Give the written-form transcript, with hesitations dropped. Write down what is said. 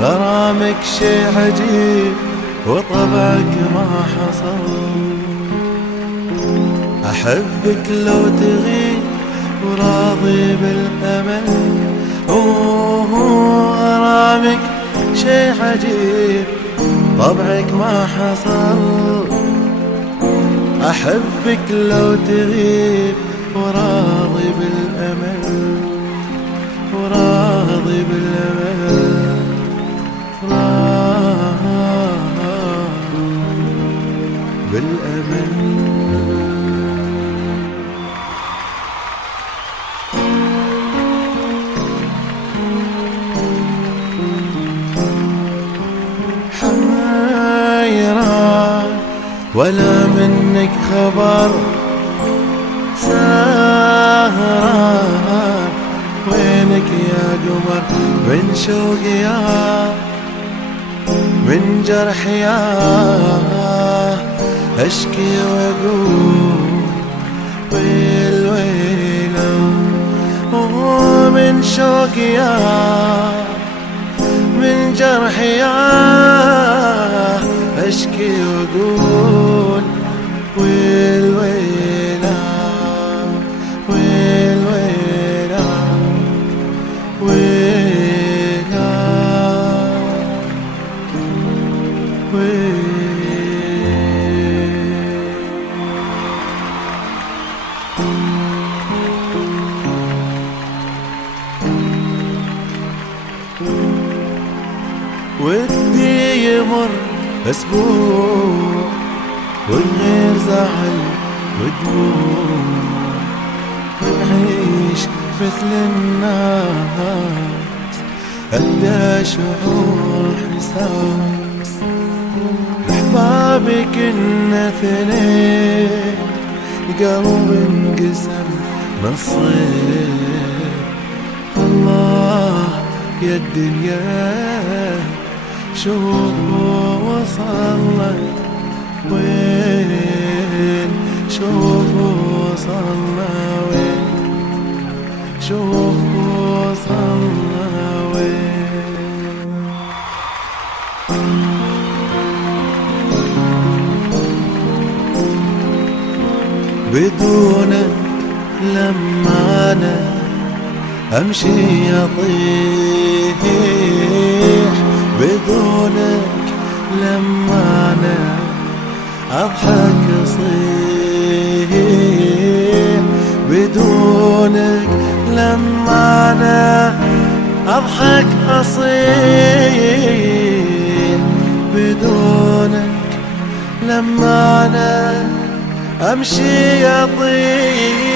غرامك شي عجيب وطبعك ما حصل. أحبك لو تغيب وراضي بالأمل. غرامك شي عجيب طبعك ما حصل. أحبك لو تغيب وراضي بالأمل، وراضي بالأمل، بالأمل. حيران ولا منك خبر، سهران وينك يا قمر، من شوق يا من جرح يا أشكي وأقول بالويلة. ومن شوق يا من جرح يا أشكي وأقول والويلة، والويلة، ويلة، ويلة. ودي يمر أسبوع من غير زعل ودموع، ونعيش مثل الناس، أدى شعور إحساس. أحبابي كنا اثنين، قلب انقسم نصين. الله يا الدنيا شوف وصلت وين، شوف وصلنا وين، شوف وصلنا وين. بدونك لما أنا أمشي أطيح، بدونك لما أنا أضحك أصيح، بدونك لما أنا أضحك أصيح، بدونك لما أنا أمشي أطيح.